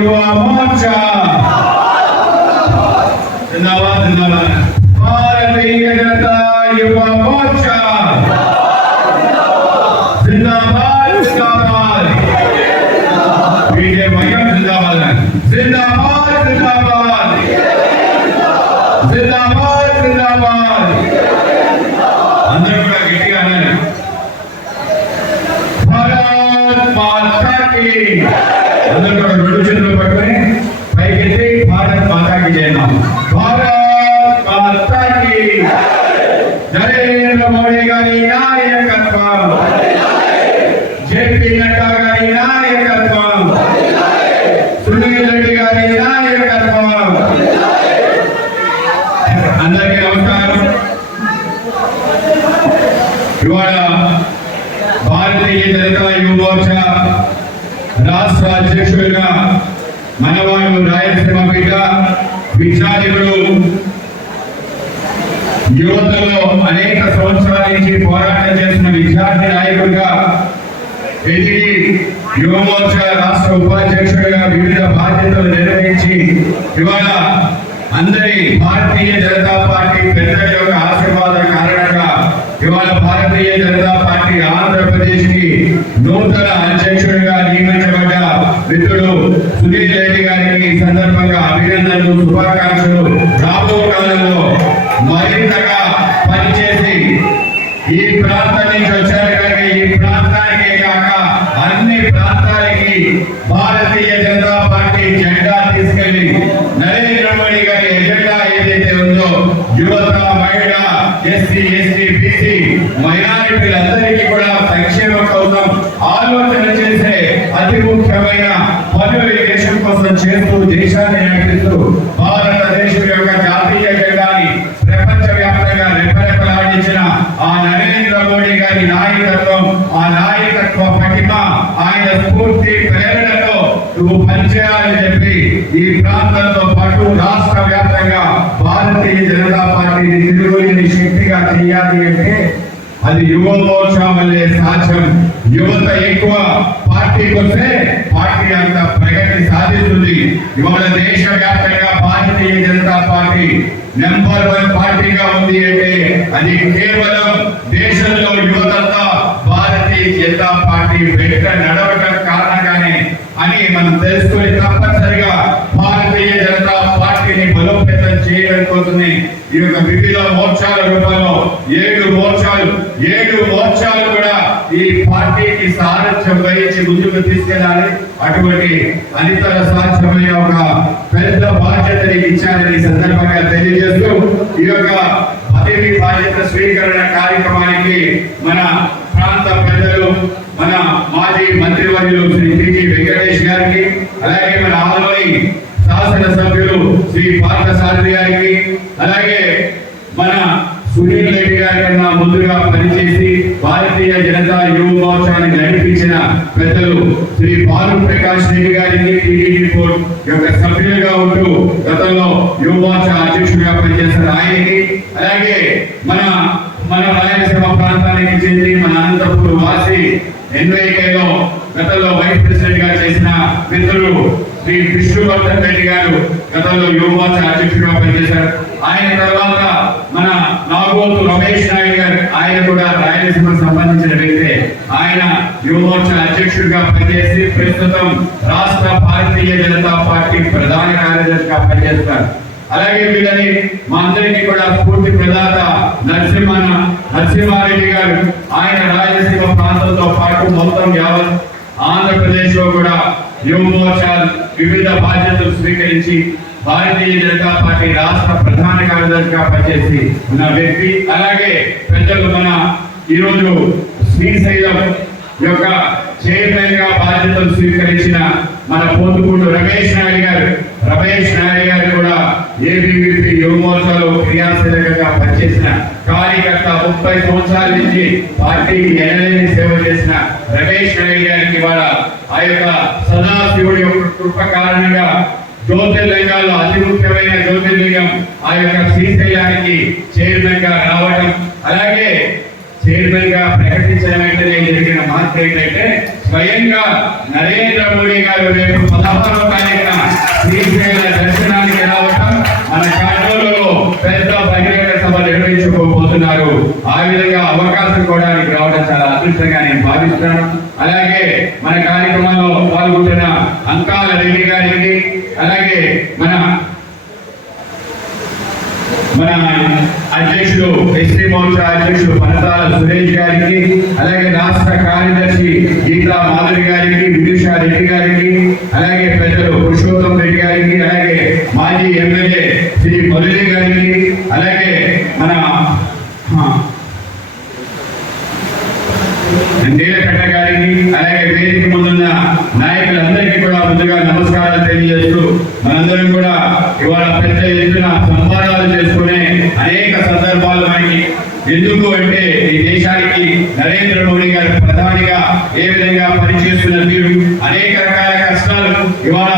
युवा मोर्चा जिंदाबाद जिंदाबाद। भारतीय जनता युवा मोर्चा जिंदाबाद जिंदाबाद। बीजेपी जिंदाबाद जिंदाबाद जिंदाबाद जिंदाबाद जिंदाबाद। अंदर కూడా గట్టిగా అనాలి భారత్ మాతా की। अंदर కూడా రెండు చేతులు పట్టుకొని పైకెత్తి భారత్ మాతా की జై నామ। భారత్ మాతా की నరేంద్ర మోడీ గారి నాయకత్వం, జేపీ నడ్డా గారి నాయకత్వం, సునీల్ రెడ్డి గారి నాయకత్వం। అందరికీ నమస్కారం। ఇవాళ భారతీయ జనతా యువ మోర్చా రాష్ట్ర అధ్యక్షుడిగా మనవాడు రాయలసీమ బిడ్డ విద్యార్థులు యువతలో అనేక సంవత్సరాల నుంచి పోరాటం చేసిన విద్యార్థి నాయకుడిగా ఎదిగి యువ మోర్చా రాష్ట్ర ఉపాధ్యక్షుడిగా వివిధ బాధ్యతలు నిర్వహించి ఇవాళ అందరి భారతీయ జనతా పార్టీ పెద్దల యొక్క ఆశీర్వాదం కారణంగా ఇవాళ భారతీయ జనతా పార్టీ ఆంధ్రప్రదేశ్ కి నూతన అధ్యక్షుడిగా నియమించబడ్డ మిత్రుడు సునీల్ రెడ్డి గారికి ఈ సందర్భంగా అభినందనలు, శుభాకాంక్షలు। రాబో కాలంలో మరింతగా పనిచేసి ఈ ప్రాంతం నుంచి వచ్చారు కనుక ఈ ప్రాంతానికే కాక అన్ని ప్రాంతాలకి భారతీయ జనతా పార్టీ జెండా తీసుకెళ్లి నరేంద్ర మోడీ గారి ఎజెండా ఏదైతే ఉందో యువత, మహిళ, ఎస్సీ, ఎస్టీ, బీసీ మైనారిటీలందరికీ కూడా సంక్షేమం కోసం ఆలోచన చేసే అతి ముఖ్యమైన పనులు ఈ దేశం కోసం చేస్తూ దేశాన్ని నడిపిస్తూ భారతదేశం యొక్క జాతీయ జెండాని ప్రపంచ వ్యాప్తంగా రెపరెపలాడించిన ఆ నరేంద్ర మోడీ గారి నాయకత్వం, ఆ నాయకత్వ పటిమ, ఆయన స్ఫూర్తి ప్రేరణతో నువ్వు పనిచేయాలని చెప్పి ఈ ప్రాంతంతో పాటు రాష్ట్ర వ్యాప్తంగా భారతీయ జనతా పార్టీని తిరుగులేని శక్తిగా చేయాలి అంటే అది యువ మోర్చా వల్లే సాధ్యం। యువత ఎక్కువ పార్టీకి వస్తే పార్టీ అంత ప్రగతి సాధిస్తుంది। ఇవాళ దేశ వ్యాప్తంగా భారతీయ జనతా పార్టీ నెంబర్ 1 పార్టీగా ఉంది అంటే అది కేవలం దేశంలో యువతంతా భారతీయ జనతా పార్టీ వెంట నడవడం కారణంగానే అని మనం తెలుసుకొని తప్పనిసరిగా భారతీయ జనతా పార్టీని బలోపేతం చేయడం కోసమే ఈ యొక్క వివిధ మోర్చాల రూపంలో 7 మోర్చాలు కూడా ఈ పార్టీకి సారథ్యం వహించి ముందుకు తీసుకెళ్లాలి। అటువంటి అనితర సాధ్యమైన ఒక పెద్ద బాధ్యతని ఇచ్చారని సందర్భంగా తెలియజేస్తూ ఈ యొక్క పదవి బాధ్యత స్వీకరణ కార్యక్రమానికి మన ప్రాంత పెద్దలు, మన మాజీ మంత్రివర్యులు శ్రీ టి వెంకటేష్ గారికి, అలాగే మన ఆలోని శాసనసభ్యులు శ్రీ పార్థసారథి గారికి, అలాగే మన సునీల్ రెడ్డి గారి కన్నా ముందుగా పనిచేసి భారతీయ జనతా యువ మోర్చాని నడిపించిన పెద్దలు శ్రీ భాను ప్రకాష్ రెడ్డి గారికి, టీడీపీ బోర్డు యొక్క సభ్యులుగా ఉంటూ గతంలో యువ మోర్చా అధ్యక్షుడిగా పనిచేసిన ఆయనకి, అలాగే మన రాయలసీమ ప్రాంతానికి చెంది మన అనంతపురం వాసి ఎన్వైకేలో గతంలో వైస్ ప్రెసిడెంట్ గా చేసిన మిత్రులు శ్రీ విష్ణువర్ధన్ రెడ్డి గారు గతంలో యువ మోర్చా అధ్యక్షుడిగా పనిచేశారు। ఆయన తర్వాత మన నాగోతు రమేష్ నాయుడు గారు, ఆయన కూడా రాయలసీమకు సంబంధించిన వ్యక్తే, ఆయన యువ మోర్చా అధ్యక్షుడిగా పనిచేసి ప్రస్తుతం రాష్ట్ర భారతీయ జనతా పార్టీ ప్రధాన కార్యదర్శిగా పనిచేస్తారు। అలాగే వీళ్ళని మా అందరికీ కూడా స్ఫూర్తి ప్రదాత నరసింహారెడ్డి గారు, ఆయన రాయలసీమ ప్రాంతంతో పాటు మొత్తం యావత్ ఆంధ్రప్రదేశ్ లో కూడా యువ మోర్చా వివిధ బాధ్యతలు స్వీకరించి భారతీయ జనతా పార్టీ రాష్ట్ర ప్రధాన కార్యదర్శిగా పనిచేసి ఉన్న వ్యక్తి। అలాగే పెద్దలు మన ఈరోజు శ్రీశైలం యొక్క చైర్మన్ గా బాధ్యతలు స్వీకరించిన మన పోతుకూడు రమేష్ నాయుడు గారు కూడా ఏబీవీపీ యువ మోర్చాలో క్రియాశీలకంగా పనిచేసిన కార్యకర్త, 30 సంవత్సరాల నుంచి పార్టీకి ఎనలేని సేవ చేసిన రమేష్ నాయుడు గారికి ఇవాళ ఆ యొక్క సదాశివుడి యొక్క కృప కారణంగా జ్యోతిర్లింగాల్లో అతి ముఖ్యమైన జ్యోతిర్లింగం ఆ యొక్క శ్రీశైలానికి చైర్మన్ గా రావడం, అలాగే చైర్మన్ గా ప్రకటించడం వెంటనే జరిగిన మార్పు ఏంటంటే స్వయంగా నరేంద్ర మోడీ గారు రేపు 16వ తారీఖున బాధ్యతగా నేను భావిస్తాను. అలాగే మన కార్యక్రమంలో పాల్గొంటున్న అంకాల రెడ్డి గారికి, అలాగే మన అధ్యక్షుడు ఎస్టీ మోర్చా అధ్యక్షుడు పనతాల సురేష్ గారికి, అలాగే రాష్ట్ర కార్యదర్శి గీతా మాధురి గారికి, విదూషా రెడ్డి గారికి, అలాగే పెద్దలు పురుషోత్తం రెడ్డి గారికి, అలాగే మాజీ ఎమ్మెల్యే శ్రీ మురళి గారికి, అలాగే మన నీలకంఠ గారికి, అలాగే వేదిక ముందున్న నాయకులందరికీ కూడా ముందుగా నమస్కారాలు తెలియజేస్తూ, మనందరం కూడా ఇవాళ పెద్ద ఎత్తున సంబరాలు చేసుకునే అనేక సందర్భాలు మనకి. ఎందుకు అంటే ఈ దేశానికి నరేంద్ర మోడీ గారు ప్రధానిగా ఏ విధంగా పనిచేస్తున్న తీరు, అనేక రకాల కష్టాలు, ఇవాళ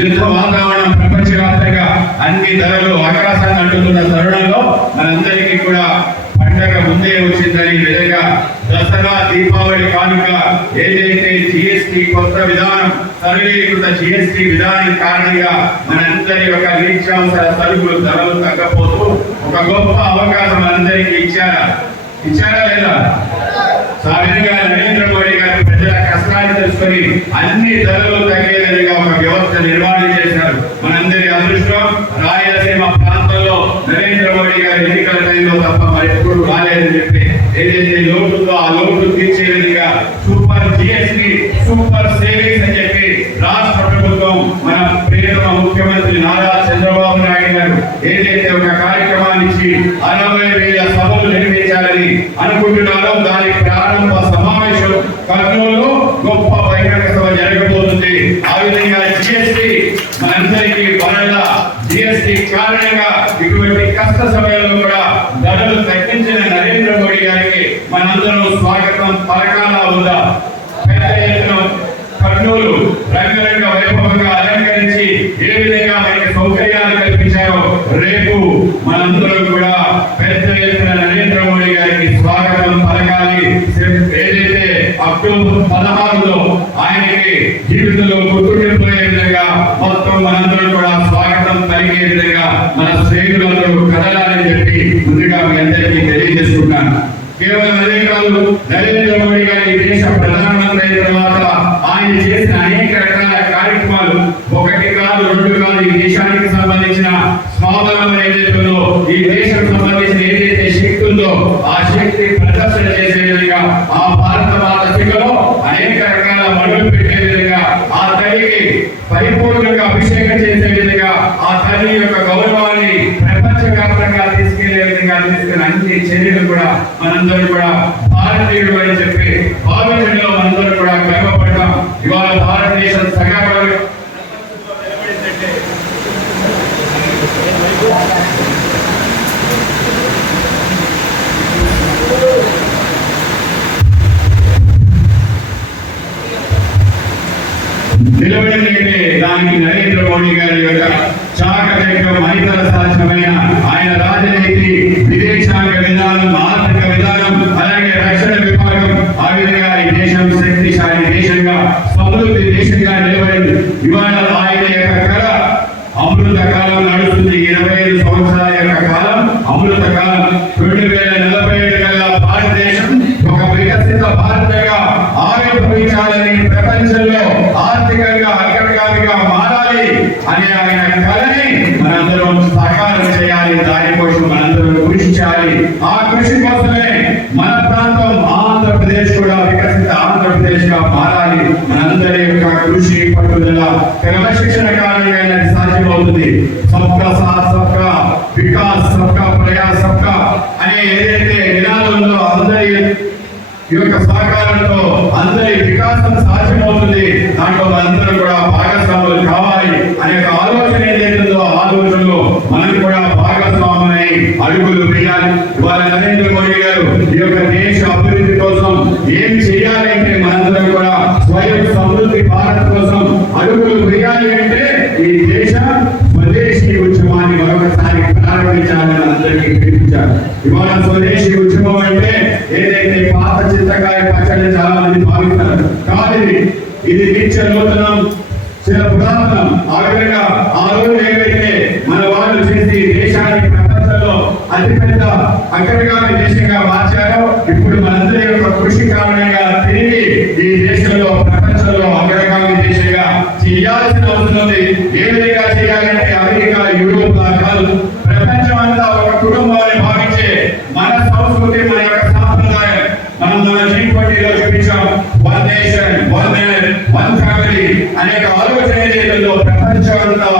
యుద్ధ వాతావరణం ప్రపంచవ్యాప్తంగా అన్ని ధరలు ఆకాశాన్ని అంటుతున్న తరుణంలో మనందరికీ కూడా పండగ ముందే వచ్చిందని విధంగా దసరా దీపావళి కానుక ఏదైతే జిఎస్టి కొత్త విధానం సరళీకృత జిఎస్టి విధానం కారణంగా మనందరి యొక్క నిత్యావసర సరుకులు ధరలు తగ్గపోతూ ఒక గొప్ప అవకాశం మనందరికీ ఇచ్చారా లేదా? సాధారణంగా నరేంద్ర మోడీ గారు ప్రజల కష్టాన్ని తెలుసుకొని అన్ని ధరలు తగ్గే విధంగా ఒక వ్యవస్థ నిర్మాణం చేశారు. మనందరి అదృష్టం రాయలసీమ ప్రాంతంలో నరేంద్ర మోడీ గారు ఎన్నికల టైంలో తప్ప మరెప్పుడు రాలేదని చెప్పి ఏదైతే లోటు ఉందో ఆ లోటు తీర్చే విధంగా సూపర్ జిఎస్టి, సూపర్ సేవింగ్స్ అని చెప్పి రాష్ట్ర ప్రభుత్వం మన ప్రియతమ ముఖ్యమంత్రి నారా చంద్రబాబు నాయుడు గారు ఏదైతే ఒక కార్యక్రమాన్ని ఇచ్చి 60,000 సభలు నిర్మించాలని అనుకుంటున్నారో దాని ప్రారంభ సమావేశం కర్నూలులో గొప్ప బహిరంగ సభ జరగబోతుంది. ఆ విధంగా జిఎస్టి మనందరికీ వరల జిఎస్టి కారణంగా ఇటువంటి కష్ట సమయంలో కూడా ధరలు తగ్గించిన నరేంద్ర మోడీ గారికి మనందరం స్వాగతం పలకాలా ఉందా? పెద్ద ఎత్తున కర్నూలు రంగరంగ వైభవంగా అలంకరించి ఏ విధంగా మనకి సౌకర్యాలు కల్పించారో రేపు మనందరం కూడా పెద్ద ఎత్తున నరేంద్ర మోడీ గారికి స్వాగతం పలకాలి. ఏదైతే అక్టోబర్ 16లో ఆయనకి జీవితంలో గుర్తుండిపోయే విధంగా మొత్తం మనందరం కూడా స్వాగతం పలికే విధంగా మన శ్రేణులందరూ కదలాలని చెప్పి ముందుగా మీ అందరికీ తెలియజేసుకుంటాను. కేవలం అదే కాదు, నరేంద్ర మోడీ గారి దేశ ప్రధానమంత్రి అయిన తర్వాత ఆయన చేసిన అనేక రకాల కార్యక్రమాలు ఒకటి కాదు, రెండు కాదు, ఈ దేశానికి సంబంధించిన స్వావలంబన ఏదైతే ఈ దేశం సంబంధించిన ఏదైతే శక్తి ఉందో ఆ శక్తి ప్రదర్శన చేసే విధంగా ఆ భారత మాత శిఖలో అనేక రకాల మడుగులు పెట్టే విధంగా ఆ తల్లికి పరిపూర్ణంగా అభిషేకం చేసే విధంగా ఆ తల్లి యొక్క గౌరవాన్ని ప్రపంచవ్యాప్తంగా తీసుకెళ్లే విధంగా తీసుకున్న అన్ని చర్యలు కూడా మనందరూ కూడా భారతీయుడు అని చెప్పి భావించడంలో మనందరూ కూడా గర్వపడ్డాం. ఇవాళ భారతదేశం సగర్వంగా నిలబడిందంటే దానికి నరేంద్ర మోడీ గారి యొక్క చాకచక్యం, అనితర సాధ్యమైన ఆయన రాజనీతి, విదేశాంగ విధానం, ఆర్థిక విధానం, అలాగే రక్షణ విభాగం, ఆ విధంగా ఈ దేశం శక్తిశాలి దేశంగా, సమృద్ధి దేశంగా నిలబడింది. ఇవాళ ఆయన యొక్క కళ అమృత కాలం నడుస్తుంది. 25 సంవత్సరాల యొక్క కాలం అమృత కాలం. 2047 కల్లా భారతదేశం ఒక వికసిత భారతగా ఆవిర్భవించాలని, ప్రపంచంలో ఆర్థికంగా అగ్రగామిగా మారాలి అనే ఆయన కళని మనందరం సాకారం చేయాలి. దానికోసం మనందరం కృషి చేయాలి. ఆ కృషి కోసమే మన ప్రాంతం ఆంధ్రప్రదేశ్ కూడా వికసిత ఆంధ్రప్రదేశ్ గా మారాలి. మనందరి యొక్క కృషి, పట్టుదల, క్రమశిక్షణ కారణంగా సాధ్యమవుతుంది. సబ్కా సాత్ సబ్కా వికాస్, సబ్కా ప్రయాస్, సబ్కా అనే ఏదైతే నినాదం ఉందో అందరి యొక్క సహకారంతో అందరి వికాసం సాధ్యమవుతుంది. దాంట్లో అందరూ కూడా భాగస్వాములు కావాలి అనే ఆలోచన ఏదైతుందో ఆలోచనలో మనం కూడా భాగస్వాములై అడుగులు వేయాలి. ఇవాళ నరేంద్ర మోడీ గారు ఈ యొక్క దేశ అభివృద్ధి కోసం ఏం చేయాలి అంటే మనందరం కూడా స్వయం సమృద్ధి భారత్ కోసం అడుగులు వేయాలి అంటే ఈ దేశ స్వదేశీ ఉద్యమాన్ని మరొకసారి ప్రారంభించాలని అందరికీ పిలిపించారు. ఇవాళ స్వదేశీ ఉద్యమం అంటే ఏదైతే పాత చింతకాయ పచ్చడి చాలా మంది భావిస్తారు కాదు, ఇది నిత్య నూతనం, చిన్న పురాతనం. ఆ విధంగా ఆ రోజు ఏదైతే మన వాళ్ళు చేసి దేశానికి ప్రపంచంలో అతిపెద్ద అగ్రగామి దేశంగా మార్చారో ఇప్పుడు మనందరి యొక్క కృషి కారణంగా తిరిగి ఈ దేశంలో ప్రపంచంలో అగ్రగామి దేశంగా చేయాల్సిన అవసరం ఉంది. ఏ విధంగా చేయాలంటే అమెరికా, యూరోప్ కాదు, ప్రపంచం అంతా ఒక కుటుంబాన్ని భావించే మన సంస్కృతి, మన యొక్క సాంప్రదాయం మనం మన G20లో చూపించాం. One nation, one man, one family అనేక ఆలోచన ఏదైతుందో ప్రపంచం అంతా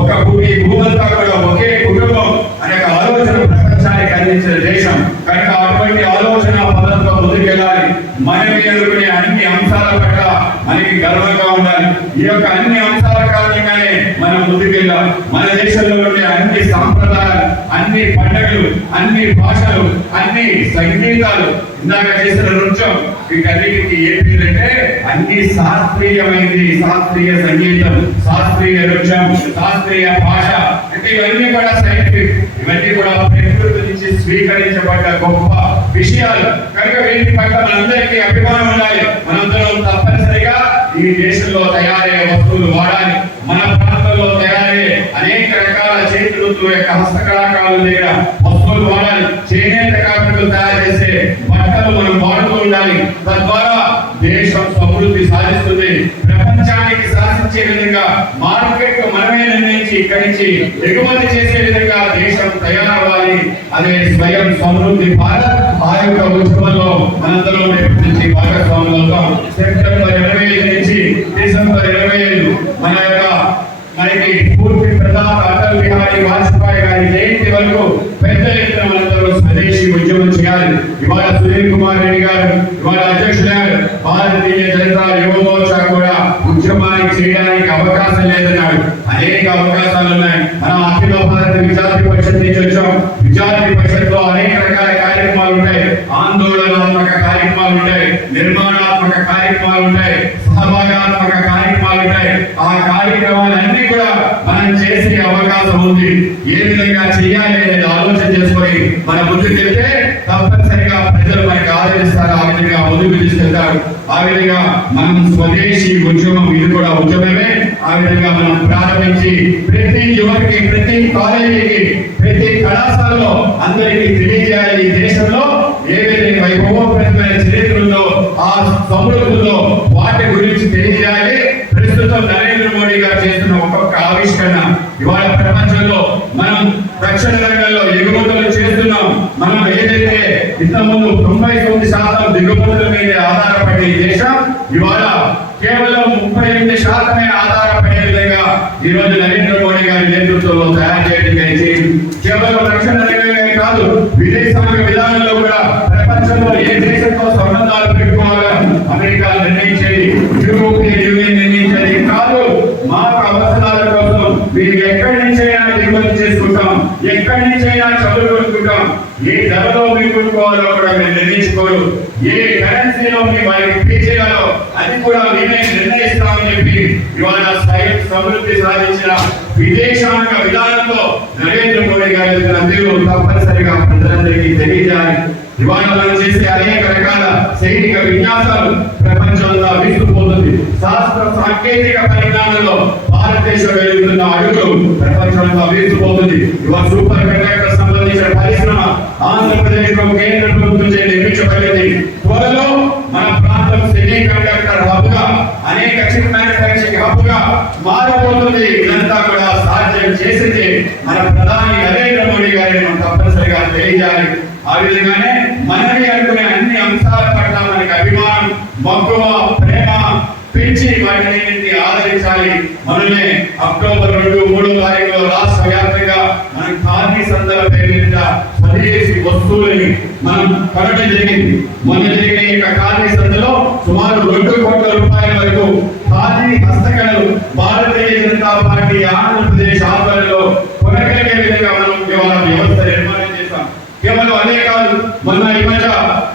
ఒక భూమంతా కూడా ఒకే కుటుంబం అనేక ఆలోచన ప్రపంచానికి అందించిన దేశం కనుక అటువంటి ఆలోచన పదంతో ముందుకెళ్ళాలి. మనం ఎదుర్కొనే అన్ని అంశాల పట్ల మనకి గర్వంగా ఉండాలి. ఈ యొక్క అన్ని అంశాల కారణంగానే మనం ముందుకెళ్ళాం. మన దేశంలో ఉండే అన్ని సాంప్రదాయాలు, అన్ని పండుగలు, అన్ని భాషలు, అన్ని సంగీతాలు, ఇందాక చేసిన నృత్యం, వీటన్నిటికి ఏ పేరంటే అన్ని శాస్త్రీయమైనది. శాస్త్రీయ సంగీతం, శాస్త్రీయ నృత్యం, శాస్త్రీయ భాష అంటే ఇవన్నీ కూడా సైంటిఫిక్, ఇవన్నీ కూడా ప్రకృతి నుంచి స్వీకరించబడ్డ గొప్ప విషయాలు కనుక వీటి పట్ల మనందరికీ అభిమానం ఉండాలి. మనందరం తప్పనిసరిగా ఈ దేశంలో తయారయ్యే వస్తువులు వాడాలి. మన ప్రాంతంలో తయారయ్యే అనేక రకాల చేతులతో యొక్క హస్తకళాకారుల దగ్గర వస్తువులు వాడాలి. చేనేత కార్మికులు తయారు చేసే బట్టలు మనం వాడుతూ ఉండాలి. తద్వారా దేశం సమృద్ధి సాధిస్తుంది. ప్రపంచానికి శాసించే విధంగా మార్కెట్ మనమే నిర్ణయించి ఇక్కడి నుంచి ఎగుమతి చేసే విధంగా దేశం తయారవ్వాలి. అదే స్వయం సమృద్ధి భారత్ ఆ యొక్క ఉద్యమంలో మనందరం నుంచి భాగస్వాములు అవుతాం. సెప్టెంబర్ 25 నుంచి డిసెంబర్ 25 మనకి పూర్తి ప్రధాన అటల్ బిహారీ వాజ్పేయి గారి జయంతి వరకు పెద్ద ఎత్తున మనందరూ స్వదేశీ ఉద్యమం చేయాలి. ఇవాళ సునీల్ కుమార్ రెడ్డి గారు ఇవాళ అధ్యక్షులు భారతీయ జనతా యువ మోర్చా కూడా ఉద్యమాన్ని చేయడానికి అవకాశం లేదన్నాడు. అనేక అవకాశాలు ఉన్నాయి. మనం అఖిల భారత విద్యార్థి పరిషత్ నుంచి వచ్చాం. విద్యార్థి పరిషత్ లో అనేక రకాల కార్యక్రమాలు ఉంటాయి. ఆందోళనాత్మక కార్యక్రమాలు ఉంటాయి, నిర్మాణాత్మక కార్యక్రమాలు ఉంటాయి, సహభాగాత్మక కార్యక్రమాలు ఉంటాయి. ఆ కార్యక్రమాలన్నీ కూడా మనం చేసే అవకాశం ఉంది. ఏ విధంగా చేయాలి అనేది ఆలోచన చేసుకొని మన ముందుకు వెళ్తే తప్పనిసరిగా ప్రజలు మనకి ఆదరిస్తారు. ఆ విధంగా ముందుకు తీసుకెళ్తారు. ఆ విధంగా మనం స్వదేశీ ఉద్యమం, ఇది కూడా ఉద్యమమే. ఆ విధంగా మనం ప్రారంభించి ప్రతి యువతికి, ప్రతి కాలేజీకి, ప్రతి కళాశాలలో అందరికీ తెలియజేయాలి. ఈ దేశంలో ఏవైతే వైభవోపేతమైన చరిత్రలో ఆ సమృద్ధిలో వాటి గురించి తెలియజేయాలి. ప్రస్తుతం నరేంద్ర మోడీ గారు చేస్తున్న ఒక్కొక్క ఆవిష్కరణ ఇవాళ ప్రపంచంలో మనం రక్షణ రంగంలో ఎగుమతులు చేస్తున్నాం. మనం ఏదైతే ఇంతకుముందు 99% దిగుమతుల మీద ఆధారపడే దేశం ఇవాళ కేవలం 38% ఆధారపడే విధంగా ఈ రోజు నరేంద్ర మోడీ గారి నేతృత్వంలో తయారు చేయడం. కేవలం రక్షణ రంగంలో కాదు, విదేశాంగ విధానంలో కూడా ప్రపంచంలో ఏ దేశంతో సంబంధాలు పెట్టుకోవాలో అమెరికా నిర్ణయించేది, యూరోపియన్ యూనియన్ నిర్ణయించేది కాదు. మాకు అవసరాల కోసం మీరు ఎక్కడి నుంచైనా దిగుమతి చేసుకుంటాం, ఎక్కడి నుంచైనా చదువుకుంటాం. ఏ ధరలో మీరు కొనుక్కోవాలో కూడా మేము నిర్ణయించుకోరు. ఏ కరెన్సీలో మీ వారికి పే చేయాలో అది కూడా మేమే నిర్ణయిస్తామని చెప్పి ఇవాళ స్వయం సమృద్ధి సాధించిన విదేశాంగ విధానంలో నరేంద్ర మోడీ గారి తీరు తప్పనిసరిగా ప్రజలందరికీ తెలియజేయాలి. ఇవాళ మనం చేసే అనేక రకాల సైనిక విన్యాసాలు ప్రపంచంలో విస్తుపోతుంది. శాస్త్ర సాంకేతిక పరిజ్ఞానంలో భారతదేశం వెళ్తున్న అడుగులు ప్రపంచంలో విస్తుపోతుంది. ఇవాళ సూపర్ కండక్టర్ సంబంధించిన పరిశ్రమ ఆంధ్రప్రదేశ్ లో కేంద్ర ప్రభుత్వం చే నిర్మించబడింది. త్వరలో మన ప్రాంతం సెమీ కండక్టర్ హబ్ గా, అనేక చిప్ మ్యానుఫ్యాక్చరింగ్ హబ్ గా మారబోతుంది. ఇదంతా కూడా సాధ్యం చేసింది మన ప్రధాని నరేంద్ర మోడీ గారిని మనం తప్పనిసరిగా తెలియజేయాలి. ఆ విధంగానే మనమే అనుకునే అన్ని అంశాల పట్ల మనకి అభిమానం, మక్కువ, ప్రేమ పెంచి వాటిని ఆదరించాలి. మనల్ని అక్టోబర్ 2, 3 తారీఖులో రాష్ట్ర వ్యాప్తంగా మనం ఖాదీ సందల పేరు మీద స్వదేశీ వస్తువులని మనం కొనడం జరిగింది. మొన్న జరిగిన ఈ ఖాదీ సందలో సుమారు 2 కోట్ల రూపాయల వరకు ఖాదీ హస్తకళలు భారతీయ జనతా పార్టీ ఆంధ్రప్రదేశ్ ఆధ్వర్యంలో కొనగలిగే విధంగా మనం ఇవాళ వ్యవస్థ నిర్మాణం చేస్తాం. కేవలం అదే కాదు, మొన్న ఈ మధ్య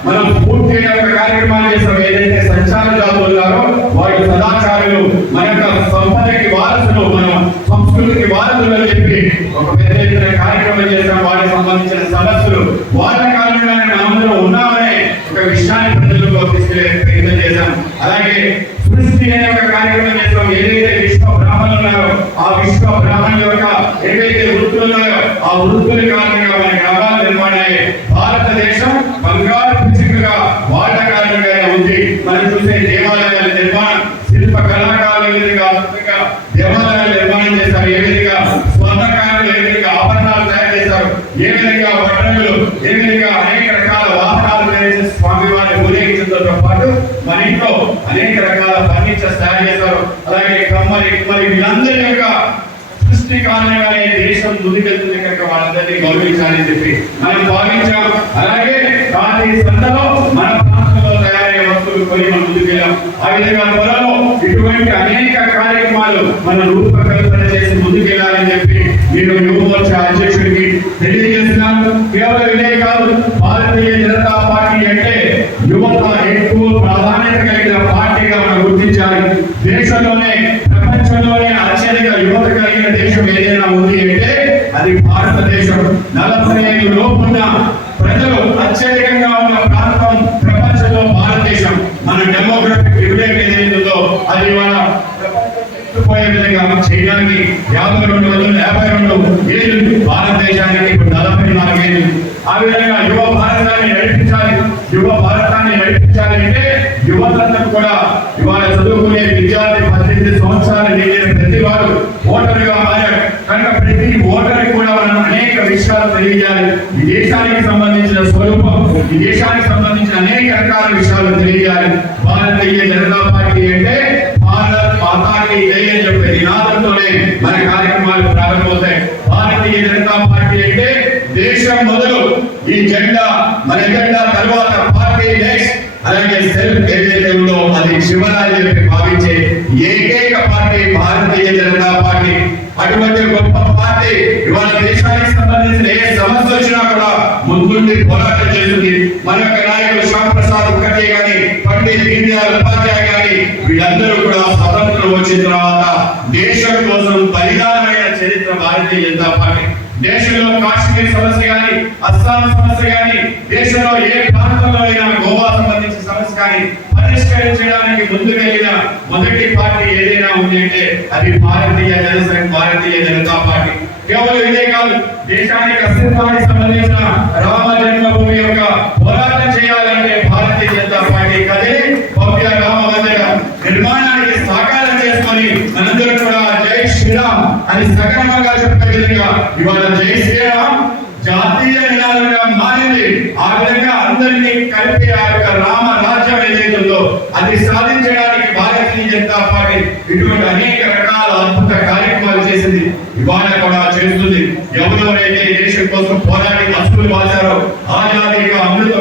మనం పూర్తి కార్యక్రమాలు చేస్తాం. ఏదైతే సంచార జాతులు ఉన్నారో వారి సదాచారులు, మన యొక్క సంపదకి వారసులు, మన సంస్కృతికి వారసులు అని చెప్పి ఒక పెద్ద ఎత్తున కార్యక్రమం చేస్తాం. వారికి సంబంధించిన సమస్యలు వాళ్ళ కారణంగానే మనందరం ఉన్నామనే ఒక విషయాన్ని ప్రజలకు తీసుకెళ్లే ప్రయత్నం చేశాం. అలాగే సృష్టి అనే ఒక కార్యక్రమం చేస్తాం. ఏదైతే విశ్వ బ్రాహ్మణులు ఉన్నారో ఆ విశ్వ బ్రాహ్మణుల యొక్క ఏవైతే వృత్తులు ఉన్నాయో ఆ వృత్తుల కారణంగా మన గ్రామాలు విధానంలో ఏ విధంగా ఆభరణాలు తయారు చేశారు, ఏ విధంగా బట్టలు, ఏ విధంగా అనేక రకాల వాహనాలు తయారు చేసి స్వామి వారిని ఊరేగించడంతో పాటు మన ఇంట్లో అనేక రకాల ఫర్నిచర్స్ తయారు చేశారు. అలాగే కమ్మరి వీళ్ళందరి యొక్క సృష్టి కారణంగానే దేశం ముందుకెళ్తుంది కనుక వాళ్ళందరినీ గౌరవించాలని చెప్పి మనం భావించాం. అలాగే ప్రతి సంతలో మన ప్రాంతంలో తయారయ్యే వస్తువులు కొని మనం ముందుకెళ్ళాం. ఆ విధంగా త్వరలో ఇటువంటి అనేక కార్యక్రమాలు మనం రూపకల్పన చేసి ముందుకెళ్ళాలని చెప్పి నేను యువ మోర్చా అధ్యక్షుడికి తెలియజేస్తున్నాను. కేవలం ఇదే కాదు, భారతీయ జనతా పార్టీ అంటే యువత ఎక్కువ ప్రాధాన్యత కలిగిన పార్టీగా మనం గుర్తించాలి. దేశంలోనే ప్రపంచంలోనే అత్యధిక యువత కలిగిన దేశం ఏదైనా ఉంది అంటే అది భారతదేశం. 45 లోపున్న ప్రజలు అత్యధికంగా ఉన్న ప్రాంతం ప్రపంచంలో భారతదేశం. మన డెమోగ్రఫిక్ డివిడెండ్ ఏదైతుందో అది మన పోయే విధంగా చైనాకి 52 ఏళ్ళు, భారతదేశానికి ఇప్పుడు 44 ఏళ్ళు. ఆ విధంగా యువ భారతాన్ని నడిపించాలి. యువ భారతాన్ని నడిపించాలి అంటే యువతకు కూడా ఇవాళ చదువుకునే విద్యార్థి 18 సంవత్సరాలు నిండిన ప్రతి వారు ఓటరుగా మారారు కనుక ప్రతి ఓటర్కి కూడా మనం అనేక విషయాలు తెలియజేయాలి. ఈ దేశానికి సంబంధించిన స్వరూపం, ఈ దేశానికి సంబంధించిన అనేక రకాల విషయాలు తెలియజేయాలి. భారతీయ జనతా పార్టీ అంటే భారత్ మాతాకి జై అని చెప్పే నినాదంతోనే మన కార్యక్రమాలు ప్రారంభమవుతాయి. భారతీయ జనతా పార్టీ అంటే దేశం మొదలు ఈ జెండా, మన జెండా తర్వాత పార్టీ నెక్స్ట్, అలాగే సెల్ఫ్ ఏదైతే ఉందో అది చివరాని చెప్పి భావించే ఏకైక పార్టీ భారతీయ జనతా పార్టీ. అటువంటి గొప్ప పార్టీ ఇవాళ దేశానికి సంబంధించిన ఏ సమస్య వచ్చినా కూడా ముందుండి పోరాటం చేస్తుంది. మన యొక్క నాయకులు శ్యామ్ ప్రసాద్ ముఖర్జీ గాని, పండిత్ దీన్ దయాళ్ ఉపాధ్యాయ గాని వీళ్ళందరూ కూడా స్వతంత్రం వచ్చిన తర్వాత దేశం కోసం బలిదానమైన చరిత్ర భారతీయ జనతా పార్టీ. దేశంలో కాశ్మీర్ సమస్య కానీ, అస్సాం సమస్య కానీ, దేశంలో ఏ ప్రాంతంలో అయినా గోవా సంబంధించిన సమస్య కానీ పరిష్కరించడానికి ముందుకెళ్ళిన మొదటి పార్టీ ఏదైనా ఉంది అంటే అది భారతీయ జనతా పార్టీ. కేవలం ఇదే కాదు, దేశానికి అస్తిత్వానికి సంబంధించిన రామ జన్మభూమి యొక్క పోరాటం చేయాలంటే భారతీయ జనతా పార్టీ కదిలి భవ్య రామ మందిర నిర్మాణానికి సాకారం చేసుకొని మనందరూ కూడా జై శ్రీరామ్ అని సగర్వంగా చెప్పే విధంగా ఇవాళ జై శ్రీరామ్ జాతీయ నినాదంగా మారింది. ఆ విధంగా అందరినీ కలిపి ఆ యొక్క రామ రాజ్యం ఏదైతుందో అది సాధించడానికి భారతీయ జనతా పార్టీ ఇటువంటి అనేక రకాల అద్భుత కార్యక్రమాలు చేసింది, ఇవాళ కూడా చేస్తుంది. ఎవరెవరైతే దేశం కోసం పోరాడి అస్త్రులు వాచారో ఆజాదీ కా అమృత